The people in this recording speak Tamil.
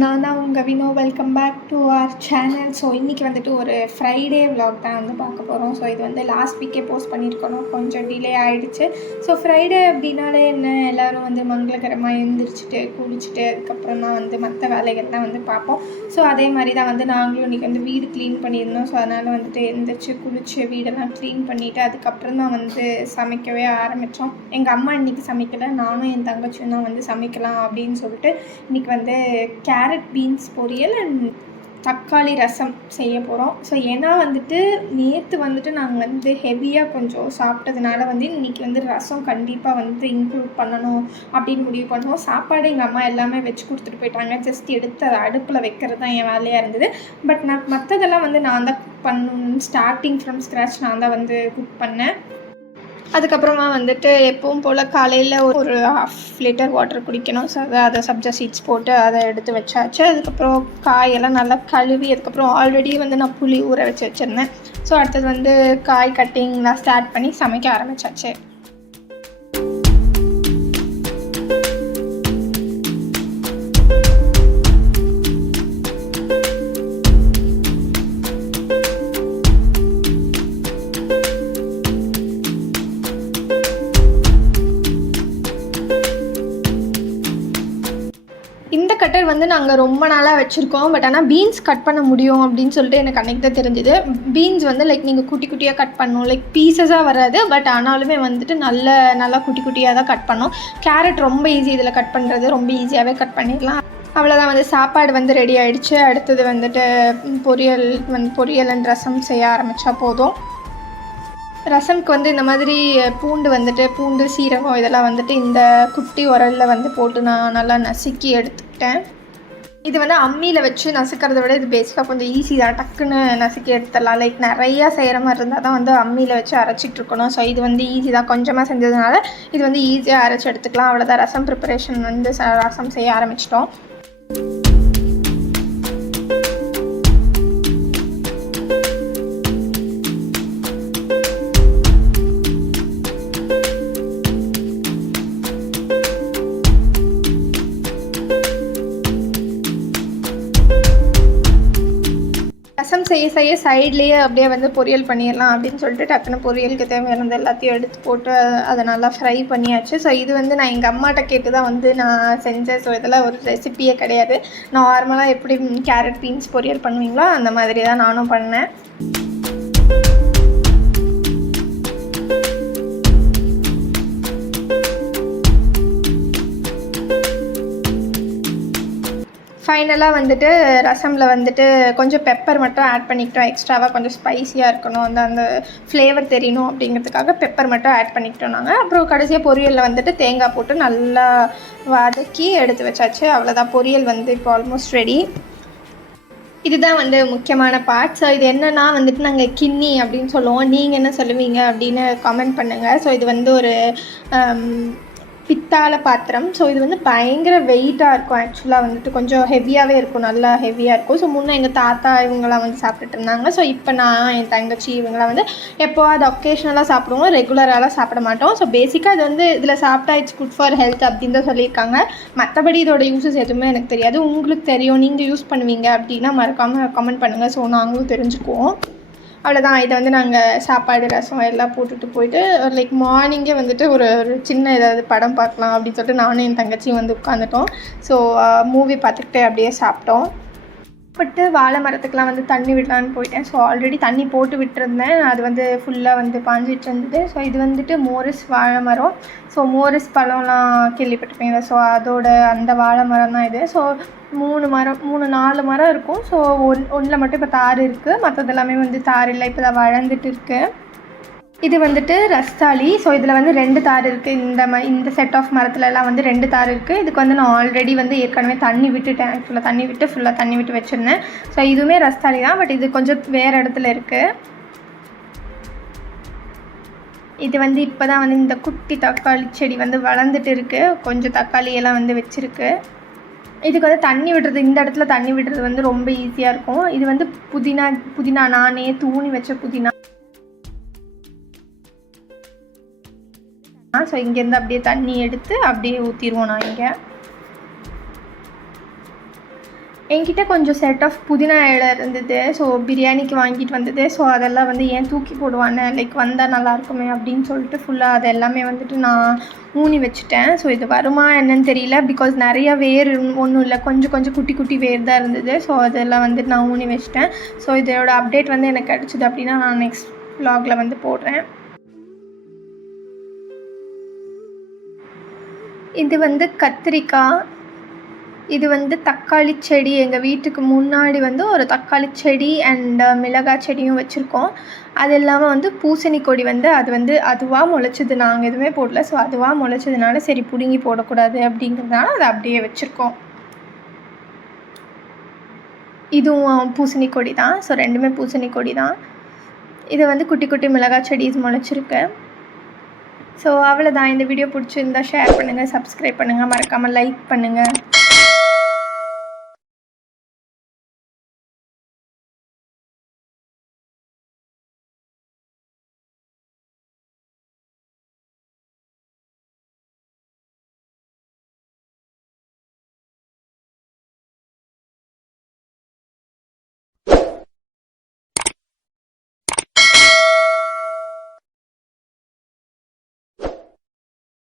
நான் தான் உங்கள் Vino. Welcome back to our channel. So இன்றைக்கி வந்துட்டு ஒரு ஃப்ரைடே விலாக் தான் வந்து பார்க்க போகிறோம். ஸோ இது வந்து லாஸ்ட் வீக்கே போஸ்ட் பண்ணியிருக்கணும், கொஞ்சம் டிலே ஆகிடுச்சு. ஸோ ஃப்ரைடே அப்படின்னாலே என்ன, எல்லோரும் வந்து மங்களகரமாக எழுந்திரிச்சிட்டு குளிச்சுட்டு அதுக்கப்புறம் தான் வந்து மற்ற வேலைகள்லாம் வந்து பார்ப்போம். ஸோ அதே மாதிரி தான் வந்து நாங்களும் இன்றைக்கி வந்து வீடு க்ளீன் பண்ணியிருந்தோம். ஸோ அதனால் வந்துட்டு எழுந்திரிச்சு குளிச்சு வீடெல்லாம் க்ளீன் பண்ணிவிட்டு அதுக்கப்புறம் தான் வந்து சமைக்கவே ஆரம்பித்தோம். எங்கள் அம்மா இன்றைக்கி சமைக்கலை, நானும் என் தங்கச்சியும் தான் வந்து சமைக்கலாம் அப்படின்னு சொல்லிட்டு இன்றைக்கி வந்து கேரட் பீன்ஸ் பொரியல் அண்ட் தக்காளி ரசம் செய்ய போகிறோம். ஸோ ஏன்னா வந்துட்டு நேற்று வந்துட்டு நாங்கள் வந்து ஹெவியாக கொஞ்சம் சாப்பிட்டதுனால வந்து இன்றைக்கி வந்து ரசம் கண்டிப்பாக வந்து இன்க்ளூட் பண்ணணும் அப்படின்னு முடிவு பண்ணுவோம். சாப்பாடு எங்கள் அம்மா எல்லாமே வச்சு கொடுத்துட்டு போயிட்டாங்க, ஜஸ்ட் எடுத்து அதை அடுப்பில் வைக்கிறது தான் என் வேலையாக இருந்தது. பட் நான் மற்றதெல்லாம் வந்து நான் தான் குக் பண்ணணும், ஸ்டார்டிங் ஃப்ரம் ஸ்க்ராட்ச் நான் தான் வந்து குக் பண்ணேன். அதுக்கப்புறமா வந்துட்டு எப்பவும் போல் காலையில் ஒரு 1/2 லிட்டர் வாட்டர் குடிக்கணும். ஸோ அதை சப்ஜா சீட்ஸ் போட்டு அதை எடுத்து வச்சாச்சு. அதுக்கப்புறம் காயெல்லாம் நல்லா கழுவி அதுக்கப்புறம் ஆல்ரெடி வந்து நான் புளி ஊற வச்சுருந்தேன். ஸோ அடுத்தது வந்து காய் கட்டிங்லாம் ஸ்டார்ட் பண்ணி சமைக்க ஆரம்பித்தாச்சு. இந்த கட்டர் வந்து நாங்கள் ரொம்ப நாளாக வச்சுருக்கோம். பட் ஆனால் பீன்ஸ் கட் பண்ண முடியும் அப்படின்னு சொல்லிட்டு எனக்கு அன்றைக்கி தான் தெரிஞ்சுது. பீன்ஸ் வந்து லைக் நீங்கள் குட்டி குட்டியாக கட் பண்ணணும், லைக் பீசஸாக வராது. பட் ஆனாலுமே வந்துட்டு நல்லா குட்டி குட்டியாக தான் கட் பண்ணோம். கேரட் ரொம்ப ஈஸி இதில் கட் பண்ணுறது, ரொம்ப ஈஸியாகவே கட் பண்ணிடலாம். அவ்வளோதான், வந்து சாப்பாடு வந்து ரெடி ஆகிடுச்சு. அடுத்தது வந்துட்டு பொரியல் அண்ட் ரசம் செய்ய ஆரம்பித்தா போதும். ரசம்க்கு வந்து இந்த மாதிரி பூண்டு சீரகம் இதெல்லாம் வந்துட்டு இந்த குட்டி உரலில் வந்து போட்டு நான் நல்லா நசுக்கி எடுத்துக்கிட்டேன். இது வந்து அம்மியில் வச்சு நசுக்கிறத விட இது பேசிக்காக கொஞ்சம் ஈஸி தான், டக்குன்னு நசுக்கி எடுத்துடலாம். லைக் நிறையா செய்கிற மாதிரி இருந்தால் தான் வந்து அம்மியில் வச்சு அரைச்சிட்டு இருக்கணும். ஸோ இது வந்து ஈஸி தான், கொஞ்சமாக செஞ்சதுனால இது வந்து ஈஸியாக அரைச்சி எடுத்துக்கலாம். அவ்வளோதான், ரசம் ப்ரிப்பரேஷன் வந்து ரசம் செய்ய ஆரம்பிச்சிட்டோம். ரசம் செய்ய சைட்லேயே அப்படியே வந்து பொரியல் பண்ணிடலாம் அப்படின்னு சொல்லிட்டு டக்குன்னு பொரியலுக்கு தேவையானது எல்லாத்தையும் எடுத்து போட்டு அதை நல்லா ஃப்ரை பண்ணியாச்சு. ஸோ இது வந்து நான் எங்கள் அம்மாட்ட கேட்டு தான் வந்து நான் செஞ்சேன். ஸோ இதெல்லாம் ஒரு ரெசிப்பியே கிடையாது. நார்மலாக எப்படி கேரட் பீன்ஸ் பொரியல் பண்ணுவீங்களோ அந்த மாதிரி தான் நானும் பண்ணேன். ஃபைனலாக வந்துட்டு ரசமில் வந்துட்டு கொஞ்சம் பெப்பர் மட்டும் ஆட் பண்ணிக்கிட்டோம். எக்ஸ்ட்ராவாக கொஞ்சம் ஸ்பைஸியாக இருக்கணும், அந்த ஃப்ளேவர் தெரியணும் அப்படிங்கிறதுக்காக பெப்பர் மட்டும் ஆட் பண்ணிக்கிட்டோம் நாங்கள். அப்புறம் கடைசியாக பொரியலில் வந்துட்டு தேங்காய் போட்டு நல்லா வதக்கி எடுத்து வச்சாச்சு. அவ்வளோதான், பொரியல் வந்து இப்போ ஆல்மோஸ்ட் ரெடி. இதுதான் வந்து முக்கியமான பார்ட். ஸோ இது என்னென்னா வந்துட்டு நாங்கள் கிண்ணி அப்படின்னு சொல்லுவோம். நீங்கள் என்ன சொல்லுவீங்க அப்படின்னு கமெண்ட் பண்ணுங்கள். ஸோ இது வந்து ஒரு பித்தாளை பாத்திரம். ஸோ இது வந்து பயங்கர வெயிட்டாக இருக்கும். ஆக்சுவலாக வந்துட்டு கொஞ்சம் ஹெவியாகவே இருக்கும், நல்லா ஹெவியாக இருக்கும். ஸோ முன்னே எங்கள் தாத்தா இவங்களாம் வந்து சாப்பிட்டுட்டு இருந்தாங்க. ஸோ இப்போ நான் என் தங்கச்சி இவங்களாம் வந்து எப்போ அது ஒகேஷ்னலாக சாப்பிடுவோம், ரெகுலராலாம் சாப்பிட மாட்டோம். ஸோ பேசிக்காக இது வந்து இதில் சாப்பிட்டா இட்ஸ் குட் ஃபார் ஹெல்த் அப்படின்னு தான் சொல்லியிருக்காங்க. மற்றபடி இதோட யூஸஸ் எதுவுமே எனக்கு தெரியாது. உங்களுக்கு தெரியும், நீங்கள் யூஸ் பண்ணுவீங்க அப்படின்னா மறக்காமல் கமெண்ட் பண்ணுங்கள். ஸோ நாங்களும் தெரிஞ்சுக்குவோம். அவ்வளோதான், இதை வந்து நாங்கள் சாப்பாடு ரசம் எல்லாம் போட்டுட்டு போயிட்டு லைக் மார்னிங்கே வந்துட்டு ஒரு சின்ன ஏதாவது படம் பார்க்கலாம் அப்படின்னு சொல்லிட்டு நானும் என் தங்கச்சியும் வந்து உட்காந்துட்டோம். ஸோ மூவி பார்த்துக்கிட்டே அப்படியே சாப்பிட்டோம். பட்டு வாழை மரத்துக்கெலாம் வந்து தண்ணி விடலான்னு போயிட்டேன். ஸோ ஆல்ரெடி தண்ணி போட்டு விட்டுருந்தேன், அது வந்து ஃபுல்லாக வந்து பாஞ்சிட்டு இருந்தது. ஸோ இது வந்துட்டு மோரிஸ் வாழை மரம். ஸோ மோரிஸ் பழம்லாம் கேள்விப்பட்டிருப்பீங்களா? ஸோ அதோட அந்த வாழை மரம் தான் இது. ஸோ 3-4 மரம் இருக்கும். ஸோ ஒன்றில் மட்டும் இப்போ தார் இருக்குது, மற்றது எல்லாமே வந்து தார் இல்லை, இப்போ தான் வளர்ந்துட்டு இருக்குது. இது வந்துட்டு ரஸ்தாளி. ஸோ இதில் வந்து 2 தார் இருக்குது. இந்த செட் ஆஃப் மரத்துலலாம் வந்து 2 தார் இருக்குது. இதுக்கு வந்து நான் ஆல்ரெடி வந்து ஏற்கனவே தண்ணி விட்டுட்டேன். ஃபுல்லாக தண்ணி விட்டு வச்சுருந்தேன். ஸோ இதுவுமே ரஸ்தாளி தான், பட் இது கொஞ்சம் வேறு இடத்துல இருக்குது. இது வந்து இப்போ தான் வந்து இந்த குட்டி தக்காளி செடி வந்து வளர்ந்துட்டு இருக்குது. கொஞ்சம் தக்காளியெல்லாம் வந்து வச்சுருக்கு. இதுக்கு வந்து தண்ணி விடுறது, இந்த இடத்துல தண்ணி விடுறது வந்து ரொம்ப ஈஸியாக இருக்கும். இது வந்து புதினா நானே தூணி வச்ச புதினா. ஸோ இங்கேருந்து அப்படியே தண்ணி எடுத்து அப்படியே ஊற்றிடுவோம். நான் இங்கே என்கிட்ட கொஞ்சம் செட் ஆஃப் புதினா இலை இருந்தது. ஸோ பிரியாணிக்கு வாங்கிட்டு வந்தது. ஸோ அதெல்லாம் வந்து ஏன் தூக்கி போடுவானே, லைக் வந்தால் நல்லாயிருக்குமே அப்படின்னு சொல்லிட்டு ஃபுல்லாக அது எல்லாமே வந்துட்டு நான் ஊனி வச்சுட்டேன். ஸோ இது வருமா என்னன்னு தெரியல. பிகாஸ் நிறையா வேர் ஒன்றும் இல்லை, கொஞ்சம் கொஞ்சம் குட்டி குட்டி வேர் தான் இருந்தது. ஸோ அதெல்லாம் வந்துட்டு நான் ஊனி வச்சுட்டேன். ஸோ இதோட அப்டேட் வந்து எனக்கு கிடச்சிது அப்படின்னா நான் நெக்ஸ்ட் vlogல வந்து போடுறேன். இது வந்து கத்திரிக்காய், இது வந்து தக்காளி செடி. எங்கள் வீட்டுக்கு முன்னாடி வந்து ஒரு தக்காளி செடி அண்ட் மிளகாய் செடியும் வச்சுருக்கோம். அது இல்லாமல் வந்து பூசணி கொடி வந்து அது வந்து அதுவாக முளைச்சிது, நாங்கள் எதுவுமே போடல. ஸோ அதுவாக முளைச்சதுனால சரி பிடுங்கி போடக்கூடாது அப்படிங்கிறதுனால அதை அப்படியே வச்சுருக்கோம். இதுவும் பூசணி கொடி தான். ஸோ ரெண்டுமே பூசணி கொடி தான். இது வந்து குட்டி குட்டி மிளகாய் செடிஸ் முளைச்சிருக்கு. ஸோ அவ்வளோதான். இந்த வீடியோ பிடிச்சிருந்தா ஷேர் பண்ணுங்கள், சப்ஸ்கிரைப் பண்ணுங்கள், மறக்காமல் லைக் பண்ணுங்கள்.